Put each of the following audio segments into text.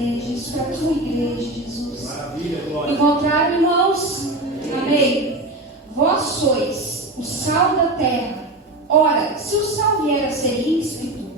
igrejas, para a tua igreja, Jesus. Maravilha, glória. Encontrar, irmãos, amém. Vós sois o sal da terra. Ora, se o sal vier a ser ímpido,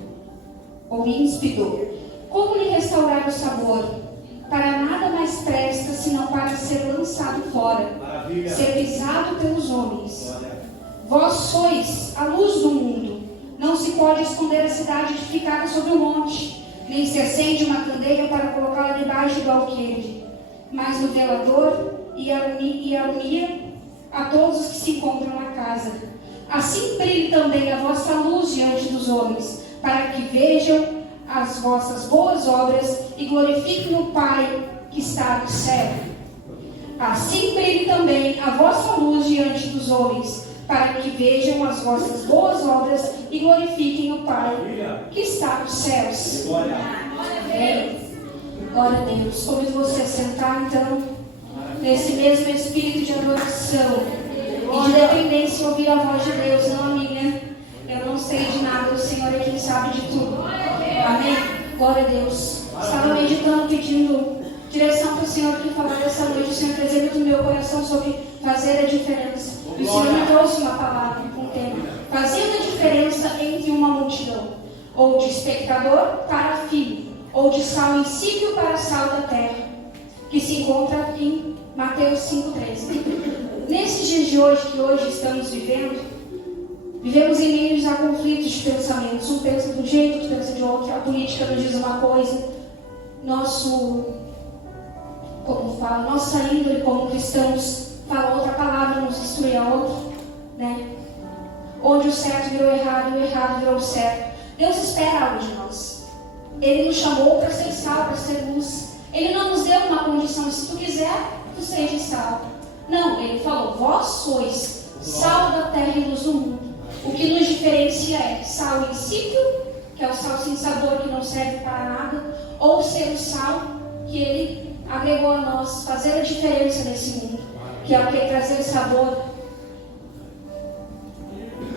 como lhe restaurar o sabor? Para nada mais presta, senão para ser lançado fora, Maravilha. ser pisado pelos homens. Glória. Vós sois a luz do mundo. Não se pode esconder a cidade edificada sobre o monte, nem se acende uma candeia para colocá-la debaixo do alqueire, mas no velador e alumia a todos os que se encontram na casa. Assim brilhe também a vossa luz diante dos homens, para que vejam as vossas boas obras e glorifiquem o Pai que está no céu. Assim brilhe também a vossa luz diante dos homens, para que vejam as vossas boas obras e glorifiquem o Pai que está nos céus. Glória. Amém. Glória a Deus. Convido você a sentar, então, nesse mesmo espírito de adoração e de dependência, ouvir a voz de Deus, não a minha. Eu não sei de nada, o Senhor é quem sabe de tudo. Amém. Glória a Deus. Estava meditando, pedindo direção para o Senhor que falar dessa noite. O Senhor trazendo do meu coração sobre fazer a diferença. E o Senhor me trouxe uma palavra com o tema: fazendo a diferença entre uma multidão, ou de espectador para filho, ou de sal insípido para sal da terra, que se encontra em Mateus 5,13. Nesses dias de hoje, que hoje estamos vivemos em meio a conflitos de pensamentos. Um pensa de um jeito, outro pensa de outro. A política nos diz uma coisa. Nossa índole como cristãos fala outra palavra, nos instrui a outra, né? Onde o certo virou errado e o errado virou certo. Deus espera algo de nós. Ele nos chamou para ser sal, para ser luz. Ele não nos deu uma condição: se tu quiser, tu seja sal. Não, ele falou: vós sois sal da terra e luz do mundo. O que nos diferencia é sal insípido, que é o sal sem sabor, que não serve para nada, ou ser o sal que ele agregou a nós, fazer a diferença nesse mundo, que é o que? Trazer sabor,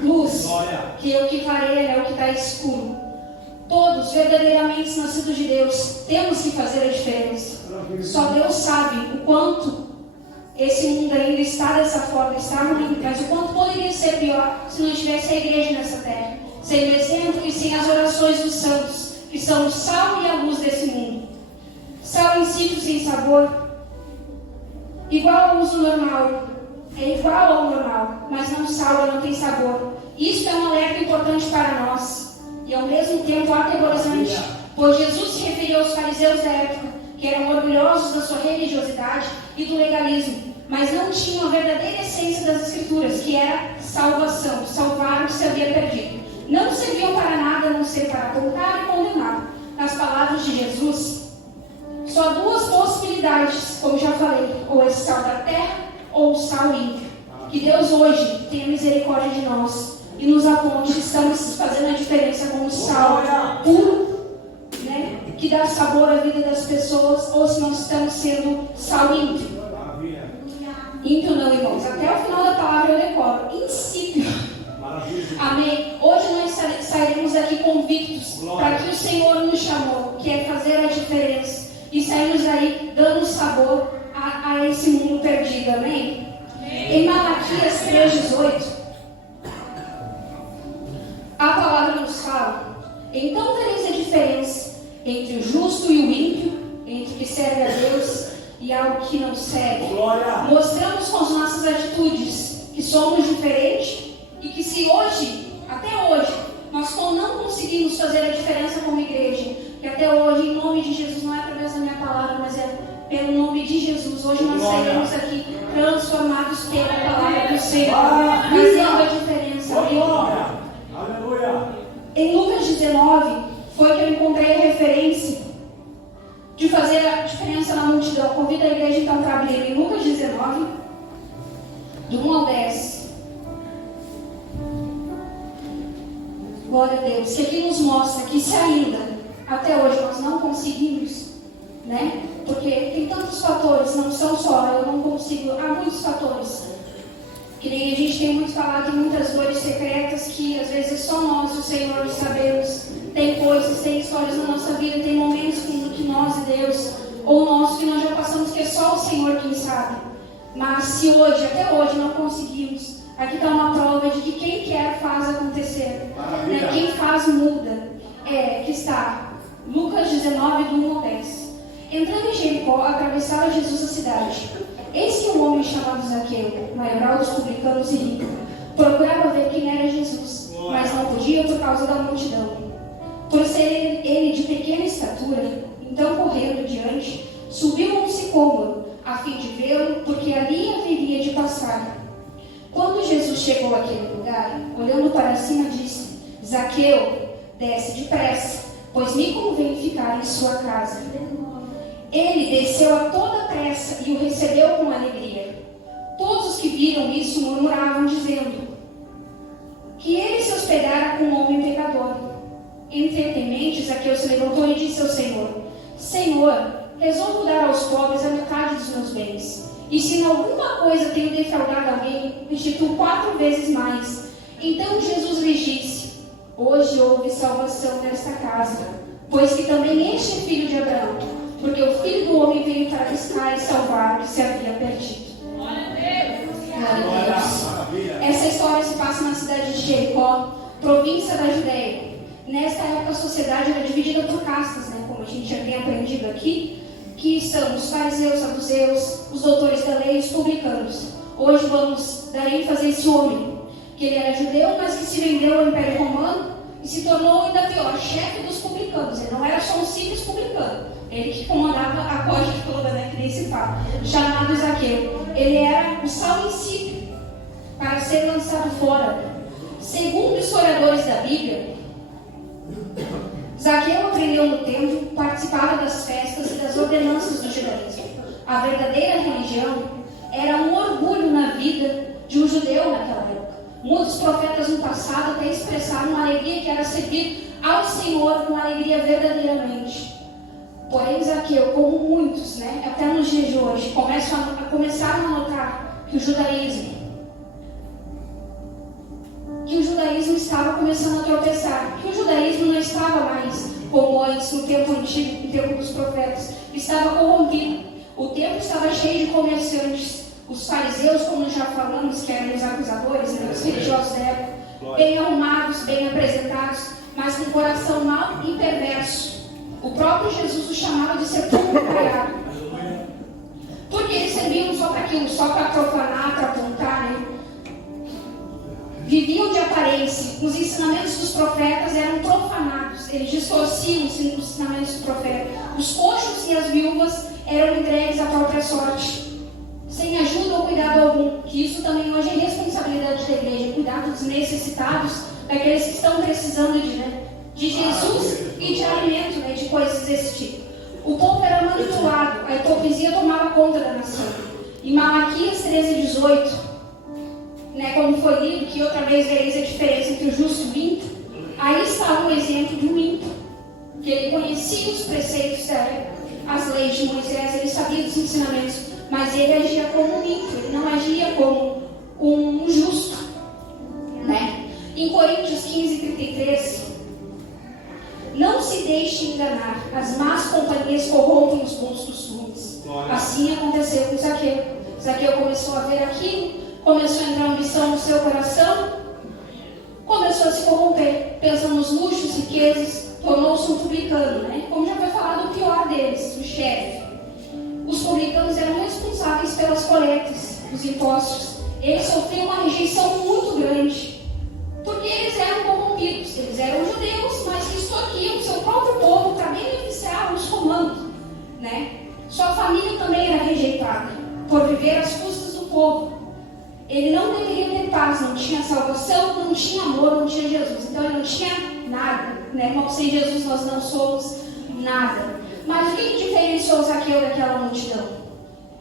luz, que é o que clareia, é o que está escuro. Todos, verdadeiramente nascidos de Deus, temos que fazer a diferença. Só Deus sabe o quanto esse mundo ainda está dessa forma, está ruim, mas o quanto poderia ser pior se não tivesse a igreja nessa terra, sem o exemplo e sem as orações dos santos, que são o sal e a luz desse mundo. Sal insípido, sem sabor, igual ao uso normal, é igual ao normal, mas não salga, não tem sabor. Isso é um alerta importante para nós, e ao mesmo tempo aterrorizante, pois Jesus se referiu aos fariseus da época, que eram orgulhosos da sua religiosidade e do legalismo, mas não tinham a verdadeira essência das Escrituras, que era salvação, salvar o que se havia perdido. Não serviam para nada, a não ser para apontar e condenar. Nas palavras de Jesus, só duas possibilidades, como já falei: ou esse sal da terra, ou o sal ímpio. Que Deus hoje tenha misericórdia de nós e nos aponte se estamos fazendo a diferença com o sal puro, né, que dá sabor à vida das pessoas, ou se nós estamos sendo sal ímpio. Ímpio não, irmãos. Até o final da palavra eu decoro: insípido. Amém. Hoje nós sairemos daqui convictos para que o Senhor nos chamou, que é fazer a diferença, e sairmos daí dando sabor a esse mundo perdido. Amém? Em Malaquias 3,18, a palavra nos fala: então tereis a diferença entre o justo e o ímpio, entre o que serve a Deus e ao que não serve. Mostramos com as nossas atitudes que somos diferentes, e que se hoje, até hoje, nós não conseguimos fazer a diferença como igreja, que até hoje, em nome de Jesus, não é através da minha palavra, mas é pelo nome de Jesus, hoje nós sairemos aqui transformados pela palavra do Senhor, fazendo a diferença. Aleluia. Em Lucas 19, foi que eu encontrei a referência de fazer a diferença na multidão. Convido a igreja então para abrir em Lucas 19, do 1 ao 10. Glória a Deus. Que aqui nos mostra que se ainda, até hoje, nós não conseguimos, né? Porque tem tantos fatores, não são só, eu não consigo, há muitos fatores. Que nem a gente tem muito falado de muitas dores secretas que às vezes só nós, o Senhor, sabemos. Tem coisas, tem histórias na nossa vida, tem momentos que nós e Deus Mas se hoje, até hoje, não conseguimos, aqui está uma prova de que quem quer faz acontecer. Né? Quem faz muda. Que está Lucas 19, do 1 ao 10. Entrando em Jericó, atravessava Jesus a cidade. Eis que um homem chamado Zaqueu, maioral dos publicanos e rico, procurava ver quem era Jesus, mas não podia por causa da multidão. Por ser ele de pequena estatura, então correndo diante, subiu a um sicômoro, a fim de vê-lo, porque ali haveria de passar. Quando Jesus chegou àquele lugar, olhando para cima, disse: Zaqueu, desce depressa, pois me convém ficar em sua casa. Ele desceu a toda pressa e o recebeu com alegria. Todos os que viram isso murmuravam, dizendo que ele se hospedara com um homem pecador. Entretanto, Zaqueu se levantou e disse ao Senhor: Senhor, resolvo dar aos pobres a metade dos meus bens. E se em alguma coisa tenho defraudado alguém, restituo 4 vezes mais. Então Jesus lhes disse: Hoje houve salvação nesta casa, pois que também este é filho de Abraão, porque o Filho do Homem veio para buscar e salvar o que se havia perdido. Glória a Deus. Essa história se passa na cidade de Jericó, província da Judéia. Nesta época a sociedade era dividida por castas, né, como a gente já tem aprendido aqui, que são os fariseus, saduceus, os doutores da lei e os publicanos. Hoje vamos dar ênfase a esse homem, que ele era judeu, mas que se vendeu ao Império Romano e se tornou ainda pior, chefe dos publicanos. Ele não era só um simples publicano, ele que comandava a corte toda, né, que nem se fala, chamado Zaqueu. Ele era o salvo-princípio para ser lançado fora. Segundo historiadores da Bíblia, Zaqueu aprendeu no templo, participava das festas e das ordenanças do judaísmo. A verdadeira religião era um orgulho na vida de um judeu naquela época. Muitos profetas no passado até expressaram uma alegria que era servir ao Senhor com alegria verdadeiramente. Porém, Zaqueu, como muitos, né, até nos dias de hoje, começaram a notar que o judaísmo estava começando a tropeçar, que o judaísmo não estava mais como antes, no tempo antigo, no tempo dos profetas, estava corrompido. O templo estava cheio de comerciantes. Os fariseus, como já falamos, que eram os acusadores, né, os religiosos da época, bem arrumados, bem apresentados, mas com coração mau e perverso. O próprio Jesus o chamava de sepulcro caiado. Porque eles serviam só para aquilo, só para profanar, para apontar, né? Viviam de aparência. Os ensinamentos dos profetas eram profanados. Eles distorciam os ensinamentos dos profetas. Os coxos e as viúvas eram entregues à própria sorte, sem ajuda ou cuidado algum. Que isso também hoje é responsabilidade da igreja. Cuidar dos necessitados, daqueles que estão precisando de Jesus e de alimento, né, de coisas desse tipo. O povo era manipulado. A hipocrisia tomava conta da nação. Em Malaquias 13:18, né, como foi lido, que outra vez vereis a diferença entre o justo e o ímpio, aí está um exemplo de um ímpio, que ele conhecia os preceitos da época, as leis de Moisés, ele sabia dos ensinamentos, mas ele agia como um ímpio, ele não agia como um justo, né? Em Coríntios 15:33, não se deixe enganar, as más companhias corrompem os bons costumes. Assim aconteceu com Zaqueu. Zaqueu começou a ver aquilo, começou a entrar ambição no seu coração, começou a se corromper, pensando nos luxos, riquezas, tornou-se um publicano, né? Como já foi falado, o pior deles, o chefe. Os publicanos eram responsáveis pelas coletas, os impostos. Eles sofriam uma rejeição muito grande, porque eles eram corrompidos. Eles eram judeus, mas que extorquiam o seu próprio povo para beneficiar os comandos, né? Sua família também era rejeitada, por viver às custas do povo. Ele não deveria ter paz, não tinha salvação, não tinha amor, não tinha Jesus. Então ele não tinha nada, né? Como sem Jesus nós não somos nada. Mas o que diferenciou Zaqueu daquela multidão?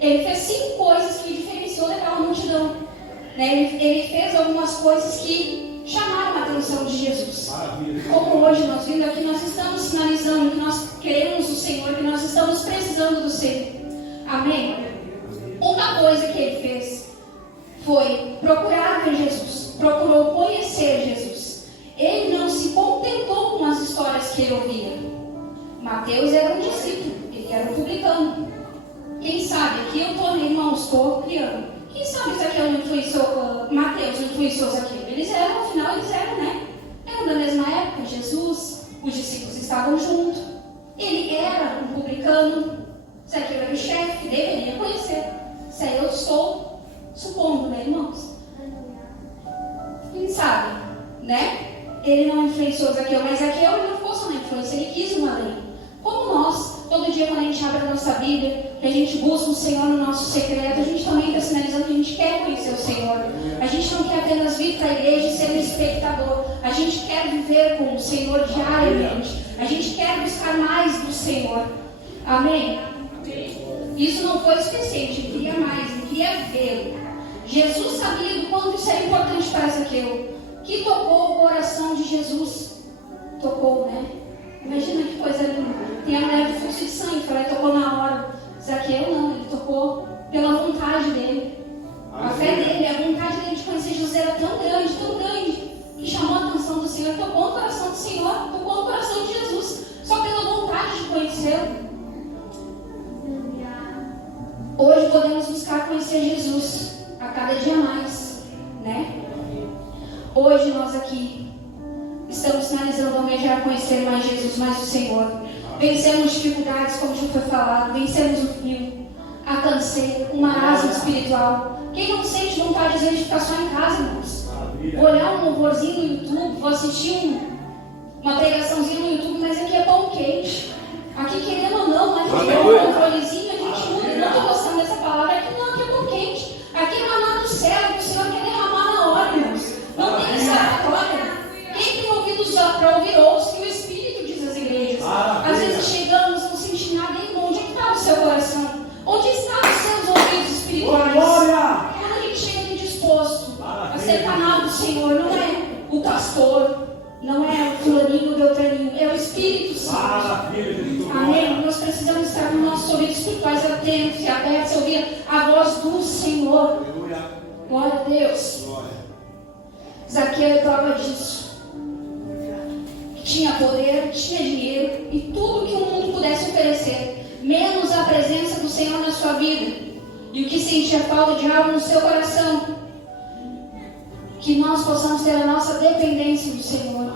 Ele fez 5 coisas que diferenciou daquela multidão, né? Ele fez algumas coisas que chamaram a atenção de Jesus. Como hoje nós vindo aqui, nós estamos sinalizando que nós queremos o Senhor, que nós estamos precisando do Senhor. Amém? Uma coisa que ele fez foi procurar ver Jesus, procurou conhecer Jesus. Ele não se contentou com as histórias que ele ouvia. Mateus era um discípulo, ele era um publicano. Quem sabe, aqui eu estou, irmãos, estou criando. Quem sabe Zaqueu não influenciou, Mateus não influenciou Zaqueu? Eles eram, afinal, né? Eram da mesma época, Jesus, os discípulos estavam juntos. Ele era um publicano, Zaqueu era o chefe, deveria conhecer. Se eu estou supondo, né, irmãos? Quem sabe, né? Ele não influenciou Zaqueu, mas Zaqueu ele não ficou só na influência, ele quis uma lei. Como nós, todo dia quando a gente abre a nossa Bíblia, que a gente busca o Senhor no nosso secreto, a gente também está sinalizando que a gente quer conhecer o Senhor. A gente não quer apenas vir para a igreja e ser um espectador. A gente quer viver com o Senhor diariamente. A gente quer buscar mais do Senhor. Amém? Isso não foi suficiente, ele queria mais, ele queria vê-lo. Jesus sabia do quanto isso era importante para Zaqueu, que tocou o coração de Jesus. Tocou, né? Imagina que coisa linda. Tem a mulher do fluxo de sangue, que ela tocou na hora. Zaqueu não, ele tocou pela vontade dele. A fé dele, a vontade dele de conhecer Jesus era tão grande, que chamou a atenção do Senhor, tocou o coração do Senhor, tocou o coração de Jesus, só pela vontade de conhecê-lo. Hoje podemos buscar conhecer Jesus a cada dia mais, né? Hoje nós aqui estamos sinalizando almejar conhecer mais Jesus, mais o Senhor. Vencemos dificuldades, como já foi falado, vencemos o frio, a canseira, o marasmo espiritual. Quem não sente vontade às vezes de ficar só em casa, irmãos? Vou olhar um louvorzinho no YouTube, vou assistir uma pregaçãozinha no YouTube, mas aqui é pão quente. Aqui, querendo ou não, aqui é um controlezinho, a gente muda. Eu não estou gostando dessa palavra, aqui não, aqui é pão quente. Aqui é maná do céu, que o Senhor quer derramar na hora, irmãos. Não tem escapatória. Quem tem ouvidos para ouvir, ouça, que o Espírito diz às igrejas. Às vezes chegamos, não sentimos nada, e onde é que está o seu coração? Onde estão os seus ouvidos espirituais? Quando a gente chega ali disposto a ser canal do Senhor, não é o pastor, não é o fulaninho, o beltraninho, é o Espírito Santo. Amém? Nós precisamos estar com nossos ouvidos espirituais atentos e abertos a ouvir a voz do Senhor. Glória a Deus. Zaqueu é prova disso. Tinha poder, tinha dinheiro e tudo que o mundo pudesse oferecer, menos a presença do Senhor na sua vida. E o que sentia falta de algo no seu coração. Que nós possamos ter a nossa dependência do Senhor.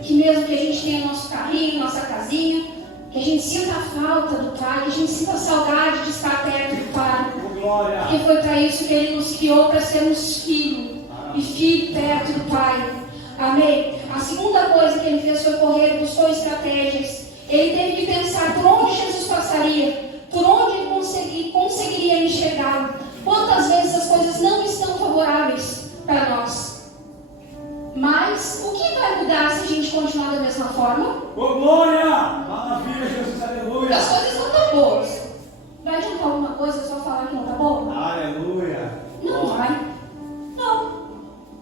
Que mesmo que a gente tenha nosso carrinho, nossa casinha, que a gente sinta a falta do Pai, que a gente sinta a saudade de estar perto do Pai. Porque foi para isso que Ele nos criou, para sermos filhos. E filho perto do Pai. Amém? A segunda coisa que ele fez foi correr, buscou estratégias. Ele teve que pensar por onde Jesus passaria, por onde ele conseguiria enxergá-lo. Quantas vezes as coisas não estão favoráveis para nós. Mas o que vai mudar se a gente continuar da mesma forma? Glória! Maravilha, Jesus, aleluia! As coisas não estão boas. Vai adiantar alguma coisa só falar que não está bom? Aleluia! Não vai. Não.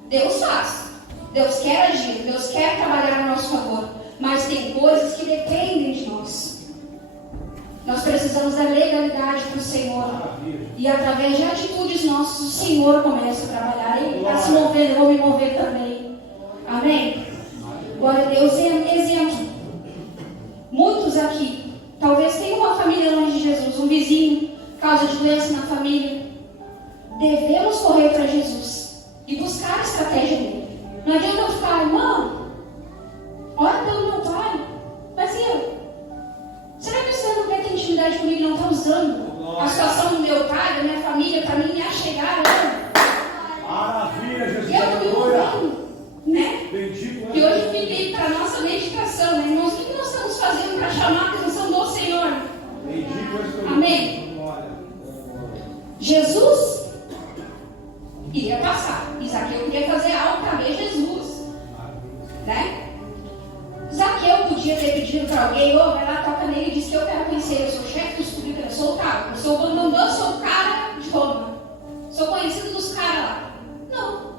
Deus faz. Deus quer agir, Deus quer trabalhar a nosso favor, mas tem coisas que dependem de nós. Nós precisamos da legalidade para o Senhor. E através de atitudes nossas, o Senhor começa a trabalhar. Ele está se movendo, eu vou me mover também. Amém? Glória a Deus. Exemplo. Muitos aqui, talvez tenham uma família longe de Jesus, um vizinho, causa de doença na família. Devemos correr para Jesus e buscar a estratégia dele. Não adianta eu ficar, irmão, ora pelo meu pai. Mas eu? Será que você não quer ter intimidade comigo e não está usando a situação do meu pai, da minha família, para mim me achegar? Maravilha, Jesus. Eu estou me envolvendo, né? Bendito. E hoje fiquei para a nossa meditação, né, irmãos? O que nós estamos fazendo para chamar a atenção do Senhor? Bendito. Amém? Jesus iria passar. Zaqueu podia fazer algo para ver Jesus, né? Zaqueu podia ter pedido para alguém, vai lá, toca nele e diz que eu quero conhecer, eu sou o chefe dos públicos, eu sou o cara, eu sou o bambambam, sou o cara de Roma, sou conhecido dos caras lá. Não.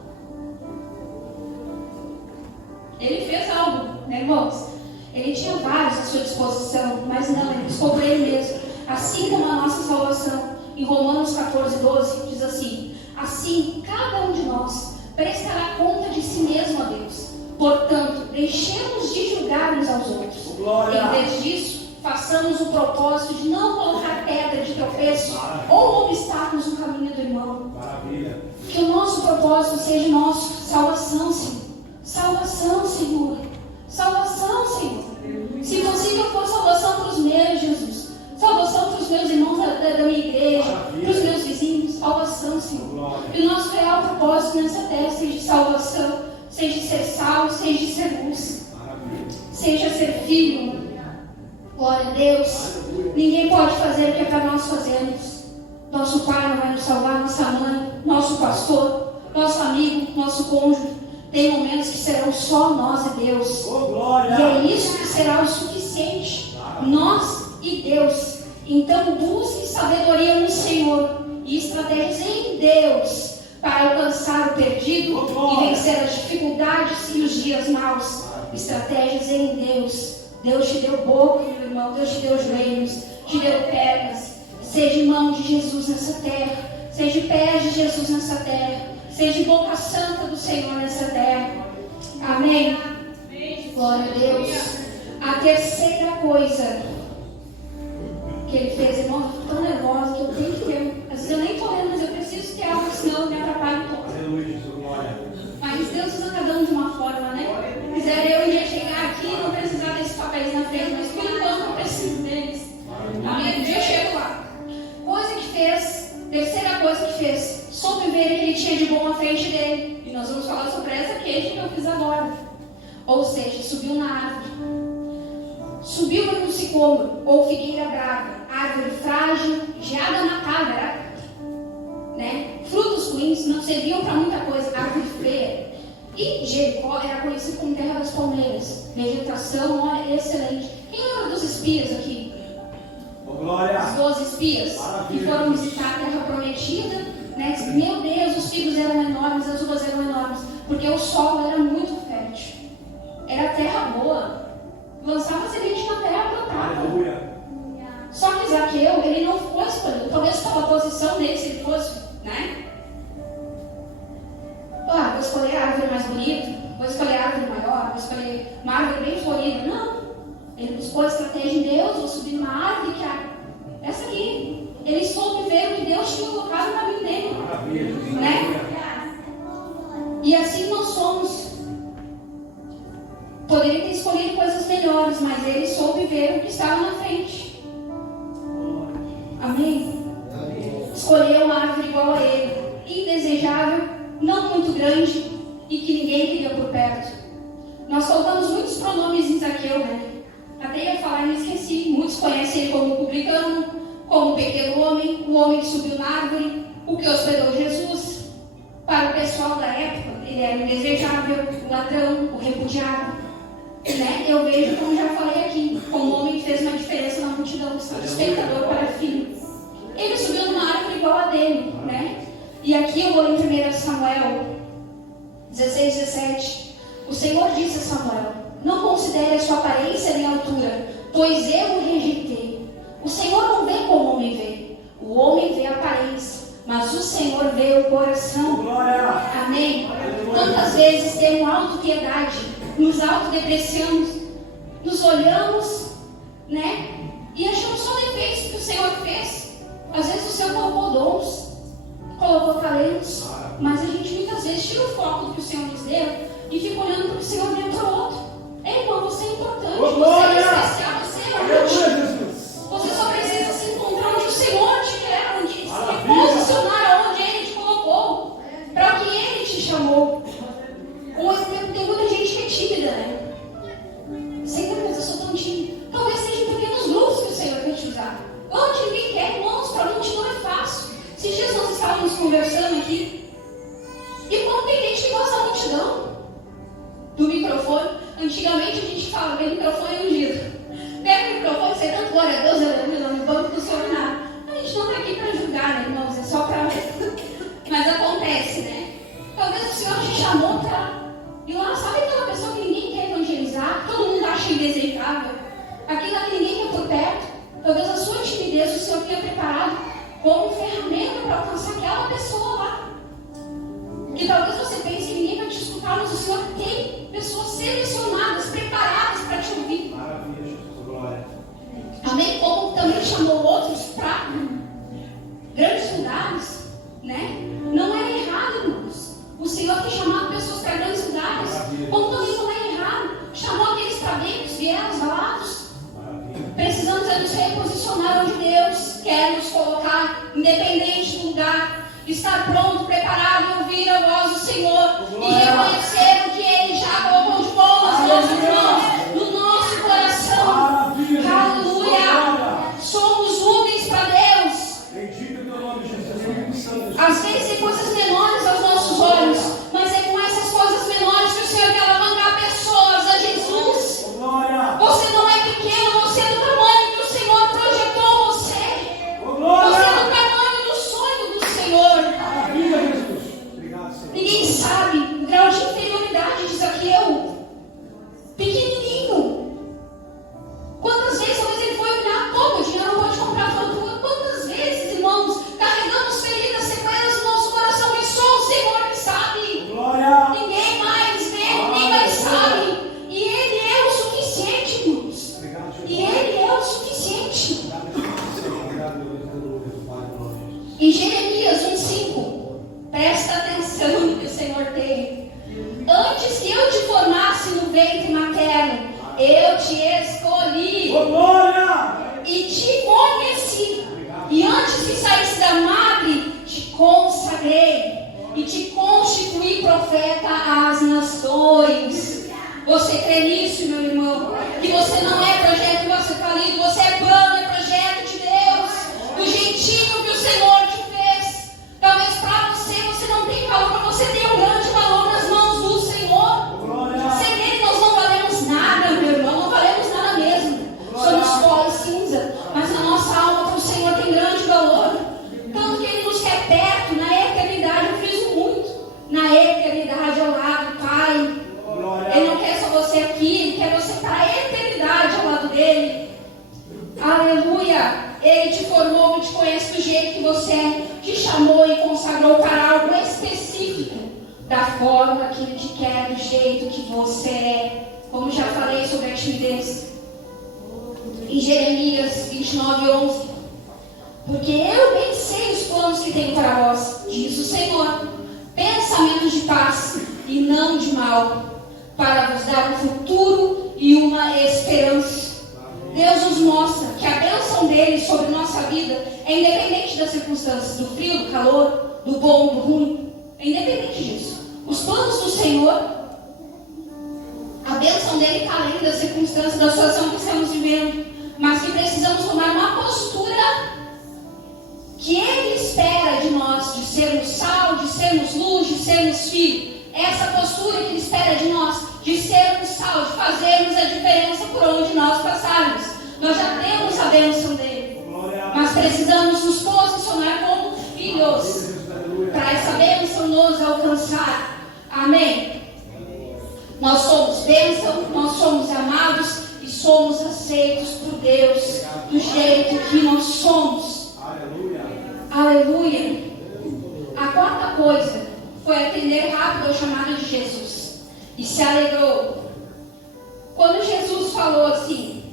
Ele fez algo, né, irmãos? Ele tinha vários à sua disposição, mas não, ele buscou por ele mesmo. Assim como a nossa salvação, em Romanos 14:12, diz assim: assim, cada um de nós prestará conta de si mesmo a Deus. Portanto, deixemos de julgar uns aos outros. Glória. Em vez disso, façamos o propósito de não colocar pedra de tropeço ou obstáculos no caminho do irmão. Maravilha. Que o nosso propósito seja nosso salvação, Senhor. Salvação, Senhor. Salvação, Senhor. Se possível for salvação para os meus, Jesus. Salvação para os meus irmãos da minha igreja, para os meus vizinhos. Salvação, Senhor. Que o nosso real propósito nessa terra seja salvação, seja ser sal, seja ser luz, seja ser filho. Glória a Deus. Ninguém pode fazer o que é para nós fazermos. Nosso pai não vai nos salvar, nossa mãe, nosso pastor, nosso amigo, nosso cônjuge. Tem momentos que serão só nós e Deus. E é isso que será o suficiente. Nós e Deus. Então busque sabedoria no Senhor e estratégias em Deus para alcançar o perdido e vencer as dificuldades e os dias maus. Estratégias em Deus. Deus te deu boca, meu irmão. Deus te deu joelhos, te deu pernas. Seja mão de Jesus nessa terra. Seja pé de Jesus nessa terra. Seja boca santa do Senhor nessa terra. Amém? Glória a Deus. A terceira coisa que ele fez, irmão, eu fico tão nervosa que eu tenho que ter. Às vezes eu nem estou lendo, mas eu preciso ter algo, senão eu me atrapalho um pouco. Mas Deus usa cada um de uma forma, né? Se quiser eu um dia chegar aqui e não precisar desses papéis na frente, mas por enquanto eu preciso deles. Amém? Um dia eu chego lá. Coisa que fez, terceira coisa que fez, soube ver que ele tinha de bom à frente dele. E nós vamos falar sobre essa queixa que eu fiz agora. Ou seja, subiu na árvore. Subiu no sicômoro, ou figueira brava, árvore frágil, geada matava, né? Frutos ruins não serviam para muita coisa, árvore feia. E Jericó era conhecido como terra das palmeiras. Vegetação excelente. Quem lembra dos espias aqui? As 12 espias que foram visitar a terra prometida, né? Meu Deus, os figos eram enormes, as uvas eram enormes, porque o solo era muito fértil. Era terra boa. Lançava semente na terra plantada. Só que Zaqueu, ele não foi escolhido. Talvez pela posição dele, se ele fosse, né? Vou escolher a árvore mais bonita, vou escolher a árvore maior, vou escolher uma árvore bem florida. Não. Ele buscou a estratégia em Deus, vou subir numa árvore que é essa aqui. Ele soube ver o que Deus tinha colocado no caminho dele. Né? E assim nós somos. Poderia ter escolhido coisas melhores, mas ele soube ver o que estava na frente. Amém? Escolheu uma árvore igual a ele, indesejável, não muito grande e que ninguém queria por perto. Nós colocamos muitos pronomes em Zaqueu, né? Até ia falar e me esqueci. Muitos conhecem ele como publicano, como pequeno homem, o homem que subiu na árvore, o que hospedou Jesus. Para o pessoal da época, ele era indesejável, o ladrão, o repudiado. Né? Eu vejo, como já falei aqui, como homem que fez uma diferença na multidão, espectador para filho. Ele subiu numa árvore igual a dele, né? E aqui eu vou em 1 Samuel 16, 17. O Senhor disse a Samuel: não considere a sua aparência nem altura, pois eu o rejeitei. O Senhor não vê como o homem vê. O homem vê a aparência, mas o Senhor vê o coração. Amém? Quantas vezes temos autopiedade, nos autodepreciamos, nos olhamos, né? E achamos só defeitos que o Senhor fez. Às vezes o Senhor colocou dons, colocou talentos, mas a gente muitas vezes tira o foco do que o Senhor nos deu e fica olhando para o que o Senhor deu para o outro. Ei, irmão, você é importante, você é especial, você é útil. Você só precisa se encontrar onde o Senhor te quer, onde se reposicionar onde Ele te colocou, para o que Ele te chamou. Tem muita gente que é tímida, né? Sei que eu sou tão tímida. Talvez seja em pequenos grupos que o Senhor quer te usar. Onde ninguém quer, irmãos, para a multidão é fácil. Esses dias nós estávamos conversando aqui. E quando tem gente que gosta da multidão, do microfone, antigamente a gente fala que o microfone é ungido. Pega o microfone, você tanto glória a Deus, aleluia, não vamos funcionar. A gente não está aqui para julgar, né, irmãos? É só para. Mas acontece, né? Talvez o Senhor te chamou para. E lá, sabe aquela pessoa que ninguém quer evangelizar, que todo mundo acha indesejável? Aquela que ninguém quer por perto? Talvez a sua timidez o Senhor tenha preparado como ferramenta para alcançar aquela pessoa lá. Que talvez você pense que ninguém vai te escutar, mas o Senhor tem pessoas selecionadas, preparadas para te ouvir. Maravilha, Jesus, glória. é nos reposicionar onde Deus quer nos colocar, independente do lugar, estar pronto, preparado, ouvir a voz do Senhor e reconhecer o que Ele já colocou de bom nas nossas mãos, no nosso coração. Aleluia! Somos úteis para Deus. Às vezes tem coisas menores aos nossos olhos, mas é com essas coisas menores que o Senhor quer alavancar pessoas a Jesus. Você não é pequeno, você é do tamanho que o Senhor projetou você. Você é do tamanho do sonho do Senhor. Ninguém sabe o grau de inferioridade de Zaqueu. Pequenininho. Quantas vezes talvez ele foi olhar todo o dinheiro, não pode comprar tudo. Quantas vezes, irmãos, carregamos feridas, sequelas no nosso coração e só o Senhor que sabe. Ninguém mais vê, ninguém mais sabe. E Ele é o suficiente, irmãos. E Ele é o suficiente. Em Jeremias 1,5, presta atenção no que o Senhor tem. Antes que eu te formasse no ventre materno, eu te escolhi e te conheci. E antes que saísse da madre, te consagrei e te constituí profeta às nações. Você crê nisso, meu irmão? Que você não é projeto que você falido, você é plano, é projeto de Deus. Do jeitinho que o Senhor te fez. Talvez para você não tem valor, para você tem um grande valor nas mãos do Senhor. Sem Ele nós não valemos nada, meu irmão, não valemos nada mesmo. Somos pó e cinza, mas a nossa alma para o Senhor tem grande valor. Tanto que Ele nos quer perto, na eternidade, eu friso muito. Na eternidade ao lado do Pai. Ele não quer só você aqui, Ele quer você para a eternidade ao lado dEle. Aleluia! Ele te formou e te conhece do jeito que você é, te chamou e consagrou para algo específico, da forma que Ele te quer, do jeito que você é. Como já falei sobre a timidez. Em Jeremias 29:11. Porque eu bem sei os planos que tenho para vós, diz o Senhor, pensamentos de paz e não de mal, para vos dar um futuro e uma esperança. Deus nos mostra que a bênção dele sobre nossa vida é independente das circunstâncias, do frio, do calor, do bom, do ruim. É independente disso. Os planos do Senhor, a bênção dele está além das circunstâncias, da situação que estamos vivendo, mas que precisamos tomar uma postura que Ele espera de nós, de sermos sal, de sermos luz, de sermos filho. Essa postura que Ele espera de nós, de sermos sal, de fazermos a diferença por onde nós passarmos. Nós já temos a bênção dele, mas precisamos nos posicionar como filhos para essa bênção nos alcançar. Amém? Nós somos bênção, nós somos amados e somos aceitos por Deus do jeito que nós somos. Aleluia. A quarta coisa foi atender rápido ao chamado de Jesus e se alegrou. Quando Jesus falou assim,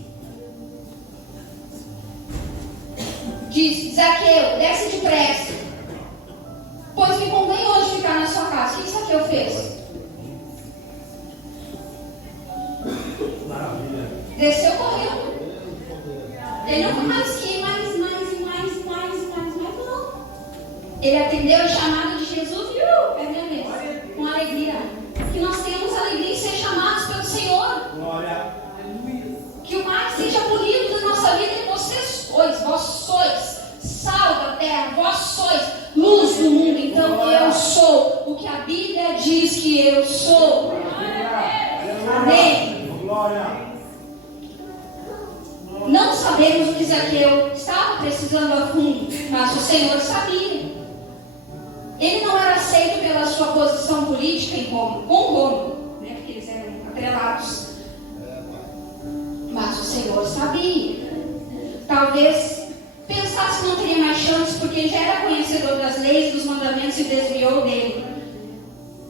diz: Zaqueu, desce depressa, pois me convém hoje ficar na sua casa. O que Zaqueu fez? Maravilha. Desceu correndo. Ele não foi mais que mais, não. Ele atendeu o chamado de Jesus, é mesmo, com alegria. Que nós tenhamos alegria em ser chamados pelo Senhor. Glória. Que o mais seja bonito da nossa vida é vós sois sal da terra, vós sois luz do mundo. Então eu sou o que a Bíblia diz que eu sou. Amém. Glória. Não sabemos o que Zaqueu estava precisando a fundo, mas o Senhor sabia. Ele não era aceito pela sua posição política em Roma, com Roma, né, porque eles eram atrelados. Mas o Senhor sabia. Talvez pensasse que não teria mais chance, porque ele já era conhecedor das leis, dos mandamentos e desviou dele.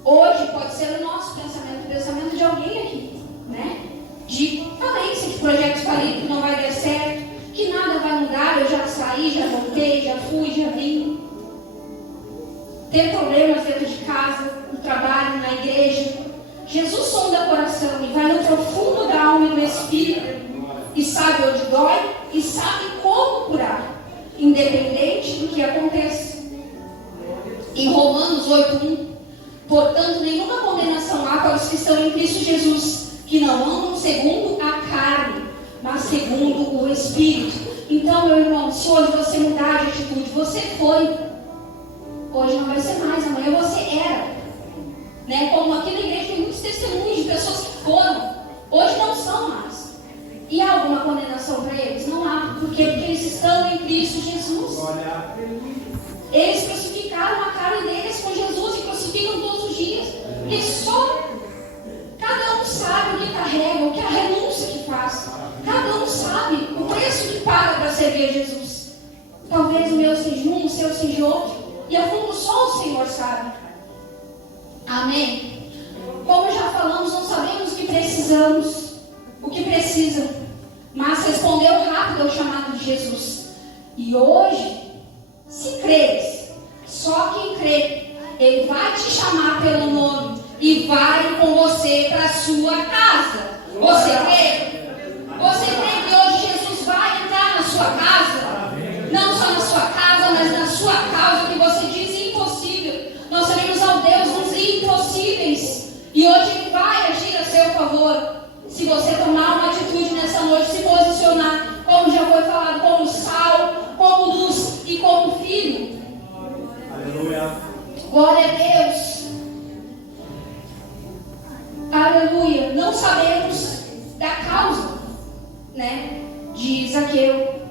Hoje pode ser o nosso pensamento, o pensamento de alguém aqui, né? De falência, de projetos falidos, que não vai dar certo, que nada vai mudar, eu já saí, já voltei, já fui, já vim. Ter problemas dentro de casa, no trabalho, na igreja. Jesus sonda o coração e vai no profundo da alma e do espírito e sabe onde dói e sabe segundo o Espírito. Então, meu irmão, se hoje você mudar de atitude, você foi. Hoje não vai ser mais, amanhã você era. Né? Como aqui na igreja tem muitos testemunhos de pessoas que foram, hoje não são mais. E há alguma condenação para eles? Não há. Por quê? Porque eles estão em Cristo Jesus. Eles crucificaram a carne deles com Jesus e crucificam todos os dias. Porque só cada um sabe o que carrega, o que a renúncia que faz. Cada um sabe o preço que paga para servir a Jesus. Talvez o meu seja um, o seu seja outro. E a fundo só o Senhor sabe. Amém? Como já falamos, não sabemos o que precisamos, o que precisam, mas respondeu rápido ao chamado de Jesus. E hoje, se creres, só quem crê, Ele vai te chamar pelo nome e vai com você para a sua casa. Você crê? Você crê que hoje Jesus vai entrar na sua casa? Não só na sua casa, mas na sua causa, que você diz impossível. Nós seremos ao Deus dos impossíveis. E hoje Ele vai agir a seu favor. Se você tomar uma atitude nessa noite, se posicionar, como já foi falado, como sal, como luz e como filho. Aleluia. Glória a Deus. Aleluia. Não sabemos da causa, né, de Zaqueu,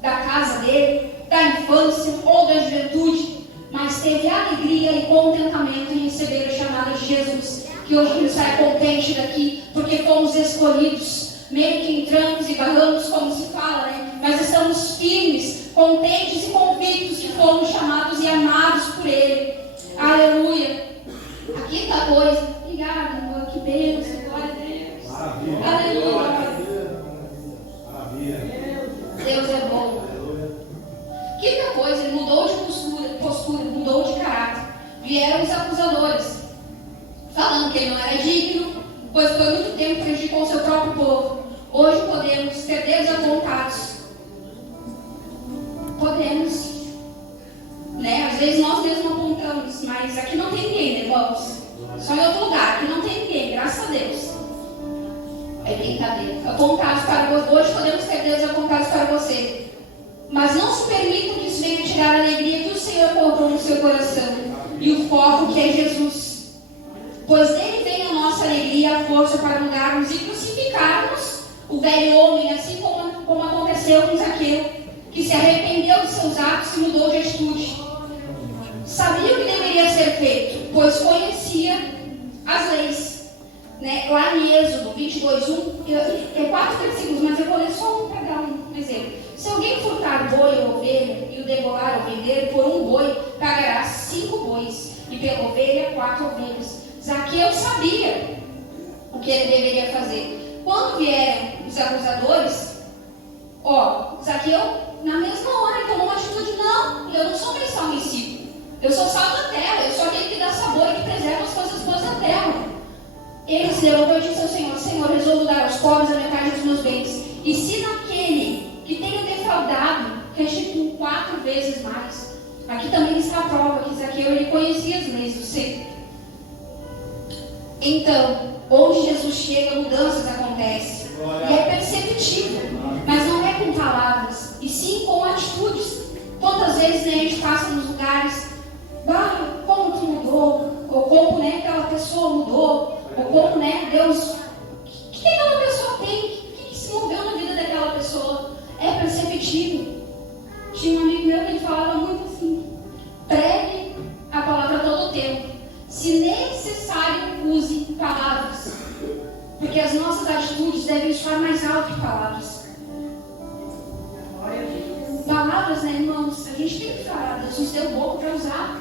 da casa dele, da infância ou da juventude, mas teve alegria e contentamento em receber o chamado de Jesus. Que hoje ele sai contente daqui, porque fomos escolhidos, meio que em trancos e barrancos, como se fala, né? Mas estamos firmes, contentes e convictos que fomos chamados e amados por Ele. Aleluia. A quinta coisa, obrigada, amor, que bênção, glória a Deus. Maravilha. Aleluia. Maravilha. Deus é bom. Quinta coisa, ele mudou de postura, mudou de caráter. Vieram os acusadores, falando que ele não era digno, pois por muito tempo prejudicou o seu próprio povo. Hoje podemos ter dedos apontados. Podemos, né? Às vezes nós mesmos apontamos, mas aqui não tem ninguém, né, irmãos? Só em outro lugar, aqui não tem ninguém, graças a Deus. É brincadeira. Apontados para você. Hoje podemos ter dedos apontados para você. Mas não se permitam que isso venha tirar a alegria que o Senhor colocou no seu coração e o foco que é Jesus. Pois dele vem a nossa alegria e a força para mudarmos e crucificarmos o velho homem, assim como aconteceu com Zaqueu, que se arrependeu de seus atos e mudou de atitude. Sabia o que deveria ser feito, pois conhecia as leis. Né? Lá em Êxodo 22:1, é 4 versículos, mas eu vou ler só um para dar um exemplo. Se alguém furtar boi ou ovelha e o degolar ou vender, por um boi pagará 5 bois, e pela ovelha 4 ovelhas. Zaqueu sabia o que ele deveria fazer. Quando vieram os acusadores, Zaqueu, na mesma hora, tomou uma atitude: não, eu não sou cristão homicídio. Eu sou sal da terra, eu sou aquele que dá sabor e que preserva as coisas boas da terra. Ele se levantou e disse ao Senhor: Senhor, resolvo dar aos pobres a metade dos meus bens. E se naquele que tenha defraudado, restituo 4 vezes mais. Aqui também está a prova que Zaqueu ele conhecia as leis do Senhor. Então, onde Jesus chega, mudanças acontecem. E é perceptível, mas não é com palavras, e sim com atitudes. Quantas vezes, né, a gente passa nos lugares: como tu mudou, ou como, né, aquela pessoa mudou, ou como, né, Deus, o que aquela pessoa tem, o que se moveu na vida daquela pessoa. É perceptível. Tinha um amigo meu que ele falava muito assim: pregue a palavra todo o tempo, se necessário use palavras, porque as nossas atitudes devem soar mais alto que palavras. Palavras, né, irmãos? A gente tem que falar, Deus nos deu boca para usar,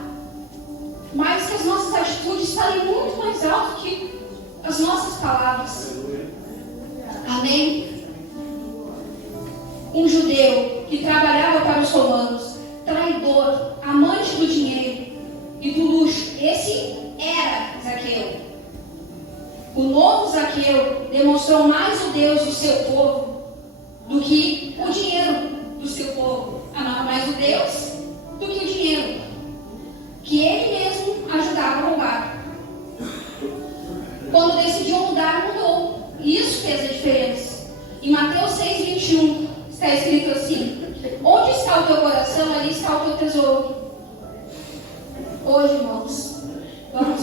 mas que as nossas atitudes falem muito mais alto que as nossas palavras. Amém? Um judeu que trabalhava para os romanos, traidor, amante do dinheiro e do luxo, esse era Zaqueu. O novo Zaqueu demonstrou mais o Deus do seu povo do que o dinheiro do seu povo. Amava mais o Deus do que o dinheiro, que ele mesmo ajudava a roubar. Quando decidiu mudar, mudou. E isso fez a diferença. Em Mateus 6:21, está o teu coração, ali está o teu tesouro. Hoje, irmãos, vamos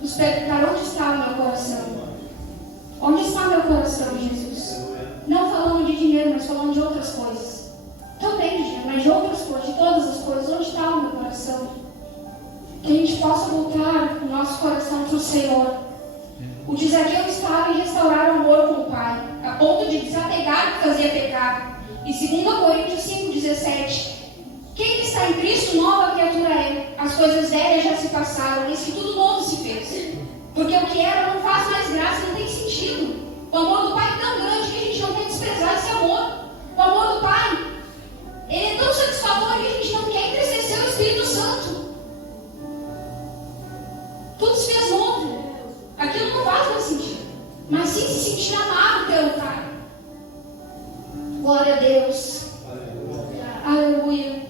nos perguntar: onde está o meu coração? Onde está o meu coração, Jesus? Não falando de dinheiro, mas falando de outras coisas. Também de dinheiro, mas de outras coisas, de todas as coisas. Onde está o meu coração? Que a gente possa voltar o nosso coração para o Senhor. O de Zaqueu estava em restaurar o amor com o Pai, a ponto de desapegar o que fazia pecar. E 2 Coríntios 5,17: quem está em Cristo, nova criatura é. As coisas velhas já se passaram, eis que tudo novo se fez. Porque o que era não faz mais graça, não tem sentido. O amor do Pai é tão grande que a gente não quer desprezar esse amor. O amor do Pai, ele é tão satisfatório que a gente não quer entristecer o Espírito Santo. Tudo se fez novo. Aquilo não faz mais sentido. Mas sim se sentir amado pelo Pai. Glória a Deus. Aleluia.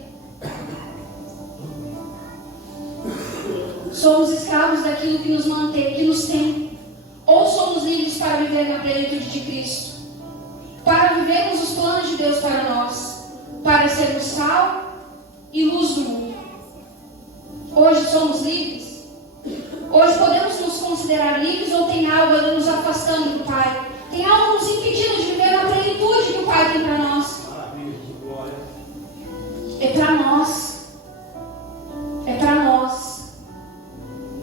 Somos escravos daquilo que nos mantém, que nos tem. Ou somos livres para viver na plenitude de Cristo, para vivermos os planos de Deus para nós, para sermos sal e luz do mundo. Hoje somos livres? Hoje podemos nos considerar livres ou tem algo ainda nos afastando do Pai? Tem algo nos impedindo de viver na plenitude que o Pai tem para nós? É para nós. É para nós.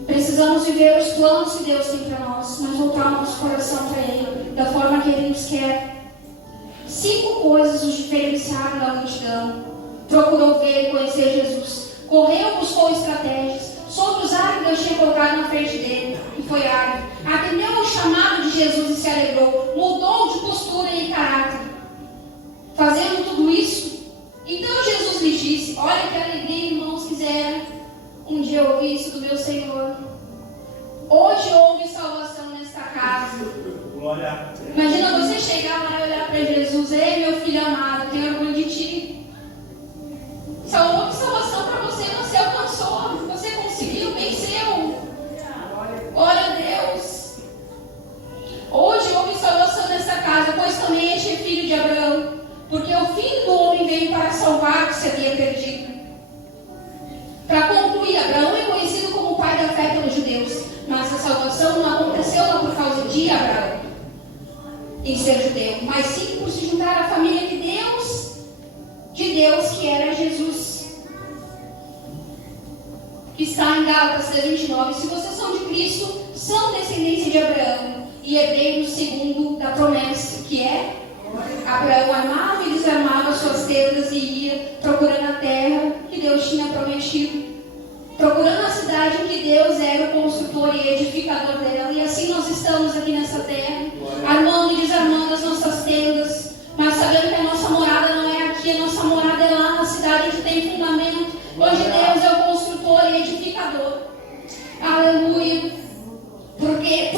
Precisamos viver os planos que Deus tem para nós, mas voltar o nosso coração para Ele, da forma que Ele nos quer. 5 coisas os diferenciaram da multidão. Procurou ver e conhecer Jesus. Correu, buscou estratégias. Sobre os árvores Deus tinha colocado na frente dele, e foi árvore. Atendeu ao chamado de Jesus e se alegrou. Mudou de postura e caráter. Fazendo tudo isso, então Jesus lhes disse: olha que alegria, irmãos, quiseram um dia ouvir isso do meu Senhor. Hoje houve salvação nesta casa. Glória. Imagina você chegar lá e olhar para Jesus: ei, meu filho amado, tenho orgulho de ti. Houve salvação para você, você alcançou, você conseguiu, venceu. Glória a Deus. Hoje houve salvação nesta casa, pois também este é filho de Abraão, porque o Filho do Homem veio para salvar o que se havia perdido. Para concluir, Abraão é conhecido como o pai da fé pelos judeus, mas a salvação não aconteceu não por causa de Abraão, em ser judeu, mas sim por se juntar à família de Deus, que era Jesus. Que está em Gálatas 3:29: se vocês são de Cristo, são descendência de Abraão e herdeiros segundo da promessa, que é: Abraão armava e desarmava suas tendas e ia procurando a terra que Deus tinha prometido, procurando a cidade em que Deus era o construtor e edificador dela. E assim nós estamos aqui nessa terra, armando e desarmando as nossas tendas, mas sabendo que a nossa morada não é aqui, a nossa morada é lá na cidade que tem fundamento, onde Deus é o construtor e edificador. Aleluia. Porque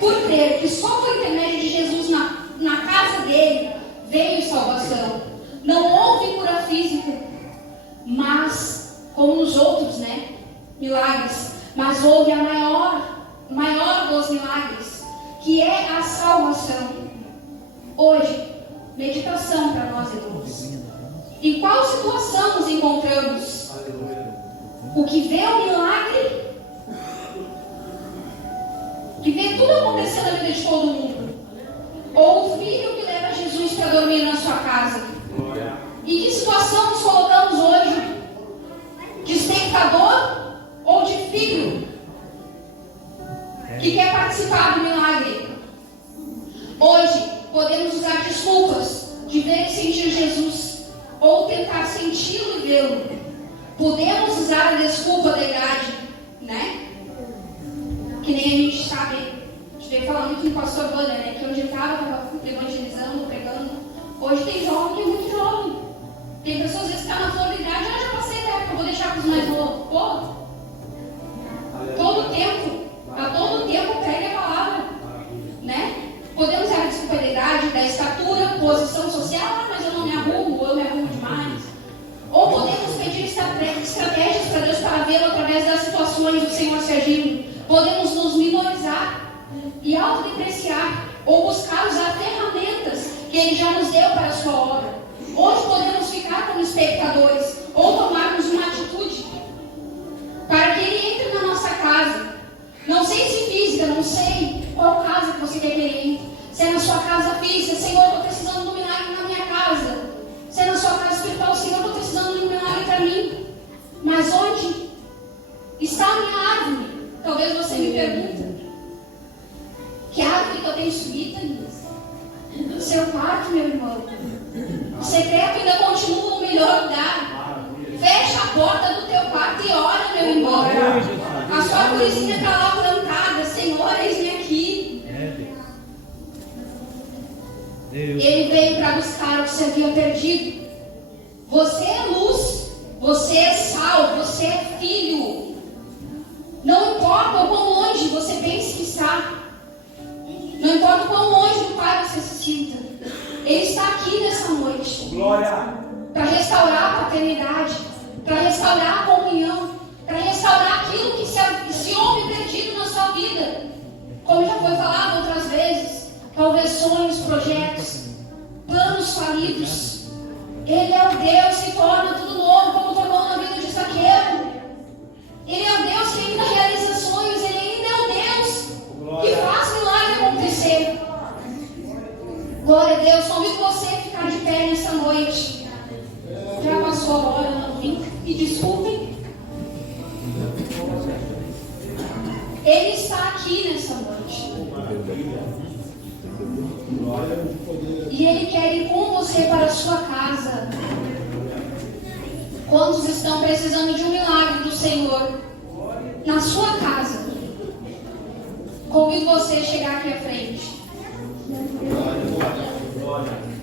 por crer que só por intermédio de Jesus na casa dele veio salvação. Não houve cura física, mas como nos outros, milagres, mas houve a maior dos milagres, que é a salvação. Hoje, meditação para nós, irmãos. Em qual situação nos encontramos? O que vê o milagre, que vê tudo acontecer na vida de todo mundo, ou o filho que leva Jesus para dormir na sua casa? Em que situação nos colocamos hoje? De espectador ou de filho que quer participar do milagre? Hoje podemos usar desculpas de ver e sentir Jesus, ou tentar senti-lo e vê-lo. Podemos usar a desculpa da idade, que nem a gente sabe. A gente veio falar muito com o pastor Wander, que onde ele estava evangelizando, pregando. Hoje tem jovem que é muito jovem. Tem pessoas que estão na flor da idade: já passei da época, vou deixar para os mais novos. A todo tempo pregue a palavra, Podemos usar a desculpa da idade, da estatura, posição social: mas eu não me arrumo, eu me arrumo demais. Ou podemos pedir estratégias para Deus para vê-lo através das situações do Senhor se agindo. Podemos nos minorizar e autodepreciar, ou buscar usar ferramentas que Ele já nos deu para a sua obra. Hoje podemos ficar como espectadores árvorezinha está lá plantada. Senhor, eis-me aqui. Ele veio para buscar o que se havia perdido. Você é luz, você é sal, você é filho. Não importa o quão longe você pense que está, não importa o quão longe do Pai você se sinta, Ele está aqui nessa noite. Glória. Para restaurar a paternidade, para restaurar a comunhão, para restaurar aquilo que se houve perdido na sua vida. Como já foi falado outras vezes, talvez sonhos, projetos, planos falidos. Ele é o Deus que torna tudo novo, como tornou na vida de Zaqueu. Ele é o Deus que ainda realiza sonhos, Ele ainda é o Deus que faz milagre acontecer. Glória a Deus, convido você a ficar de pé nessa noite. Já passou a hora, não vim. Me desculpem. Ele está aqui nessa noite. E Ele quer ir com você para a sua casa. Quantos estão precisando de um milagre do Senhor na sua casa? Convido você a chegar aqui à frente. Glória.